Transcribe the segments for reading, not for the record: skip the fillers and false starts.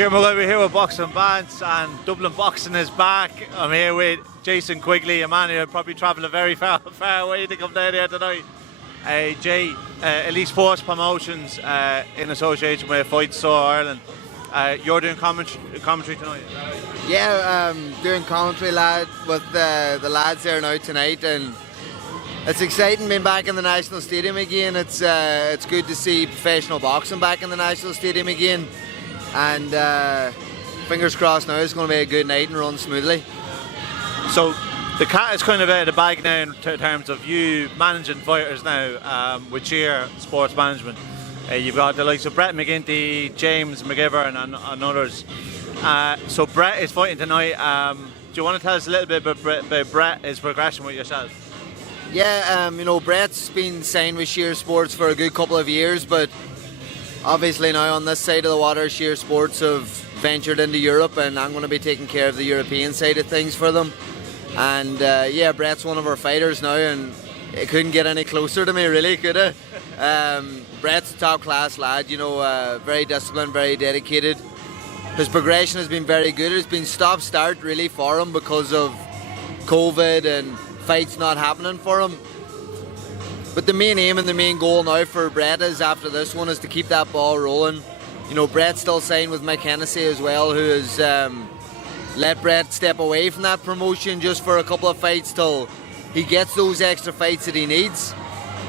Kieran, we're here with Boxing Bants, and Dublin Boxing is back. I'm here with Jason Quigley, a man who probably travelled a very far away to come down here tonight. Jay, Elite Sports Promotions in association with Fight Store Ireland. You're doing commentary tonight, is that right? Yeah, doing commentary with the lads there now tonight, and it's exciting being back in the National Stadium again. It's good to see professional boxing back in the National Stadium again, and fingers crossed now it's going to be a good night and run smoothly. So the cat is kind of out of the bag now in terms of you managing fighters now with Cheer Sports Management. You've got the likes of Brett McGinty, James McGivern and others. So Brett is fighting tonight. Do you want to tell us a little bit about Brett, his progression with yourself? Yeah, Brett's been signed with Cheer Sports for a good couple of years, but obviously now on this side of the water, Cheer Sports have ventured into Europe, and I'm going to be taking care of the European side of things for them. And yeah, Brett's one of our fighters now, and it couldn't get any closer to me, really, could it? Brett's a top class lad, very disciplined, very dedicated. His progression has been very good. It's been stop-start really for him because of COVID and fights not happening for him. But the main aim and the main goal now for Brett is, after this one, is to keep that ball rolling. Brett's still signed with Mike Hennessy as well, who has let Brett step away from that promotion just for a couple of fights till he gets those extra fights that he needs.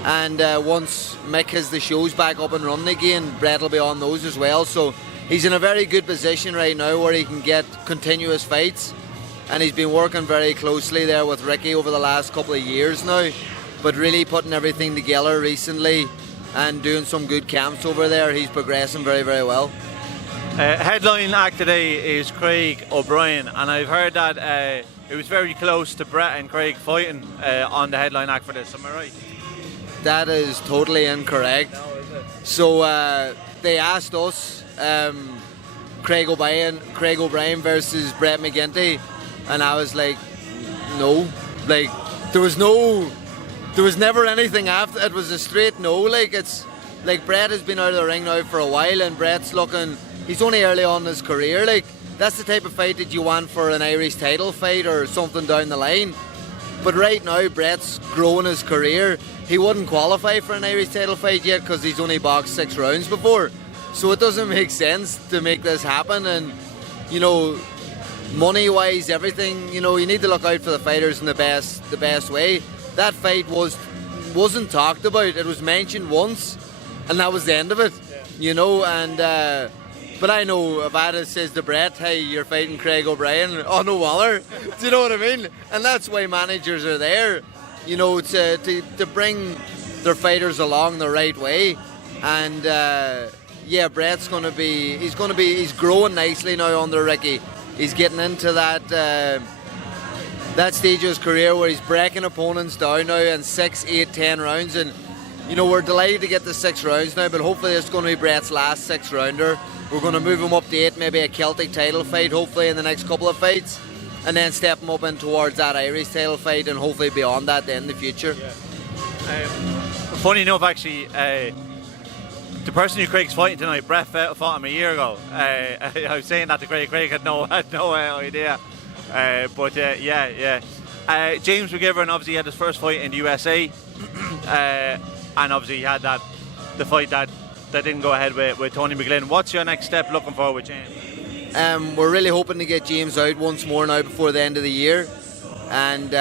And once Mick has the shows back up and running again, Brett will be on those as well. So he's in a very good position right now where he can get continuous fights. And he's been working very closely there with Ricky over the last couple of years now, but really putting everything together recently and doing some good camps over there. He's progressing very, very well. Headline act today is Craig O'Brien, and I've heard that it was very close to Brett and Craig fighting on the headline act for this. Am I right? That is totally incorrect. No, is it? So they asked us, Craig O'Brien versus Brett McGinty, and I was like, no. Like, there was never anything after. It was a straight no. Like, it's like Brett has been out of the ring now for a while, and Brett's he's only early on in his career. Like, that's the type of fight that you want for an Irish title fight or something down the line. But right now, Brett's growing his career. He wouldn't qualify for an Irish title fight yet because he's only boxed 6 rounds before. So it doesn't make sense to make this happen. And, money-wise, everything, you need to look out for the fighters in the best way. That fight wasn't talked about. It was mentioned once, and that was the end of it. Yeah. But I know if Ada says to Brett, hey, you're fighting Craig O'Brien, oh, no bother. Do you know what I mean? And that's why managers are there, to bring their fighters along the right way. And yeah, Brett's he's growing nicely now under Ricky. He's getting into that stage of his career where he's breaking opponents down now in 6, 8, 10 rounds. And, we're delighted to get the 6 rounds now, but hopefully it's going to be Brett's last 6 rounder. We're going to move him up to 8, maybe a Celtic title fight, hopefully in the next couple of fights, and then step him up in towards that Irish title fight, and hopefully beyond that in the future. Yeah. Funny enough, actually, the person who Craig's fighting tonight, Brett fought him a year ago. I was saying that to Craig. Craig had no idea. But yeah. James McGivern obviously had his first fight in the USA, and obviously he had the fight that didn't go ahead with Tony McGlynn. What's your next step looking for with James? We're really hoping to get James out once more now before the end of the year, and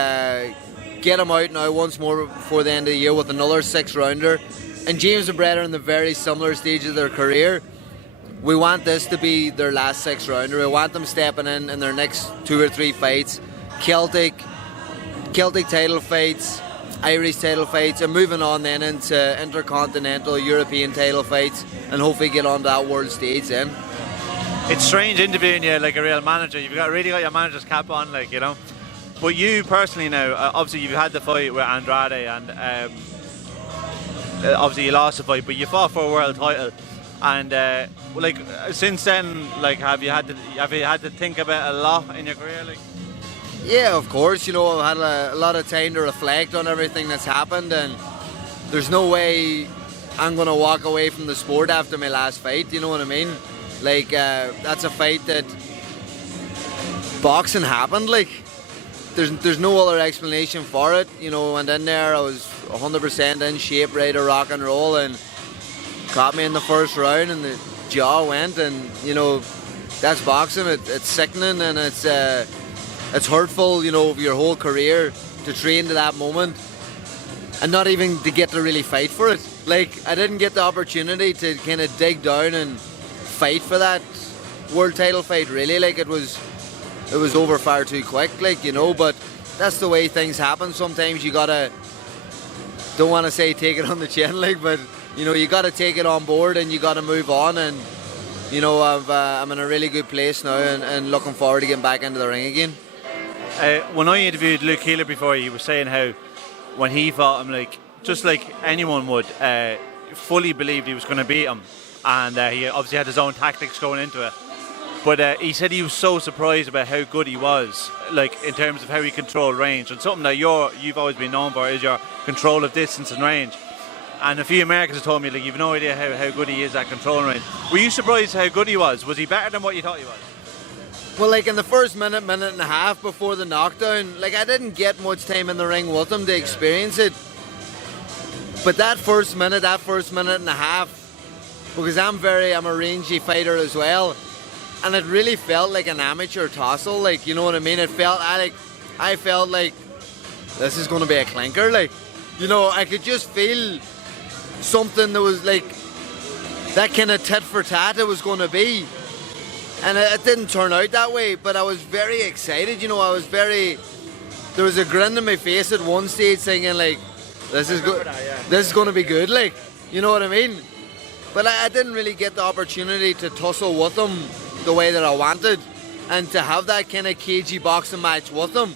get him out now once more before the end of the year with another 6 rounder. And James and Brett are in the very similar stage of their career. We want this to be their last 6 rounder. We want them stepping in their next 2 or 3 fights, Celtic title fights, Irish title fights, and moving on then into intercontinental European title fights, and hopefully get on that world stage then. It's strange interviewing you like a real manager. You've really got your manager's cap on, But you personally now, obviously you've had the fight with Andrade, and obviously you lost the fight, but you fought for a world title. And since then, have you had to think about a lot in your career? Yeah, of course. I've had a lot of time to reflect on everything that's happened, and there's no way I'm going to walk away from the sport after my last fight. You know what I mean? Like, that's a fight that boxing happened. Like, there's no other explanation for it. You know, went in there, I was 100% in shape, ready to rock and roll, and caught me in the first round, and the jaw went, and you know, that's boxing. It's sickening, and it's hurtful. You know, your whole career to train to that moment, and not even to get to really fight for it. Like, I didn't get the opportunity to kind of dig down and fight for that world title fight. Really, like, it was over far too quick. Like, you know, but that's the way things happen. Sometimes you gotta, don't want to say take it on the chin, like, but you know, you gotta take it on board and you gotta move on. And you know, I'm in a really good place now, and looking forward to getting back into the ring again. When I interviewed Luke Keeler before, he was saying how when he fought him, like, just like anyone would, fully believed he was going to beat him, and he obviously had his own tactics going into it. But he said he was so surprised about how good he was, like, in terms of how he controlled range. And something that you've always been known for is your control of distance and range. And a few Americans have told me, like, you've no idea how good he is at controlling range. Were you surprised how good he was? Was he better than what you thought he was? Well, like, in the first minute and a half before the knockdown, like, I didn't get much time in the ring with him to experience it. But that first minute and a half, because I'm a rangy fighter as well, and it really felt like an amateur tussle, like, you know what I mean? I felt like this is going to be a clinker, like, you know, I could just feel something that was like that kind of tit for tat it was going to be. And it didn't turn out that way, but I was very excited, you know, there was a grin on my face at one stage thinking, like, this is good, this is going to be good, like, you know what I mean? But I didn't really get the opportunity to tussle with him the way that I wanted, and to have that kind of cagey boxing match with him.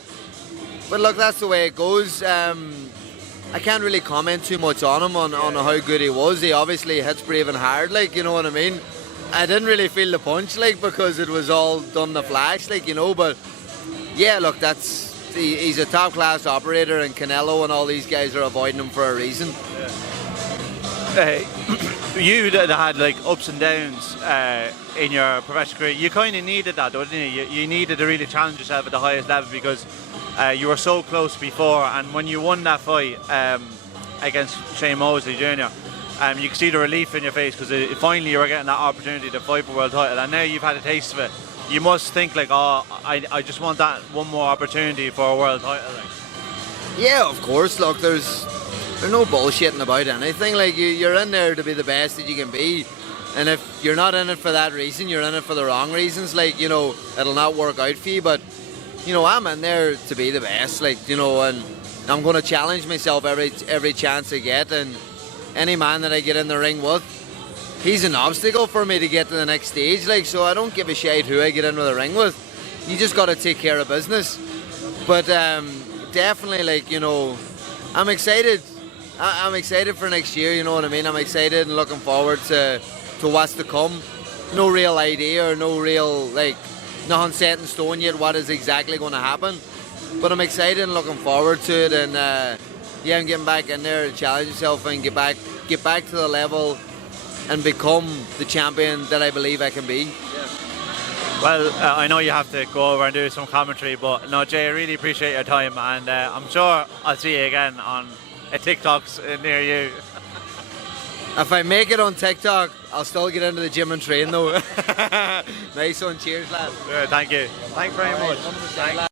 But look, that's the way it goes. I can't really comment too much on him, on how good he was. He obviously hits brave and hard, like, you know what I mean? I didn't really feel the punch, like, because it was all done the flash, like, you know, but yeah, look, he's a top class operator, and Canelo and all these guys are avoiding him for a reason. You that had like ups and downs in your professional career, you kind of needed that, though, didn't you? You needed to really challenge yourself at the highest level, because you were so close before, and when you won that fight against Shane Mosley Jr., you could see the relief in your face, because finally you were getting that opportunity to fight for world title, and now you've had a taste of it. You must think like, oh, I just want that one more opportunity for a world title. Like. Yeah, of course. Look, there's no bullshitting about anything. Like, you're in there to be the best that you can be, and if you're not in it for that reason, you're in it for the wrong reasons. Like, you know, it'll not work out for you. But you know, I'm in there to be the best. Like, you know, and I'm going to challenge myself every chance I get, and any man that I get in the ring with, he's an obstacle for me to get to the next stage. Like, so I don't give a shit who I get into the ring with. You just got to take care of business. But definitely, like, you know, I'm excited. I'm excited for next year, you know what I mean? I'm excited and looking forward to what's to come. No real idea, or no real, like, nothing set in stone yet what is exactly going to happen. But I'm excited and looking forward to it, and yeah, I'm getting back in there to challenge myself and get back to the level and become the champion that I believe I can be. Yeah. Well, I know you have to go over and do some commentary, but no, Jay, I really appreciate your time, and I'm sure I'll see you again on a TikToks near you. If I make it on TikTok, I'll still get into the gym and train though. Nice one, cheers lad. Thank you. Thanks very much. Thanks.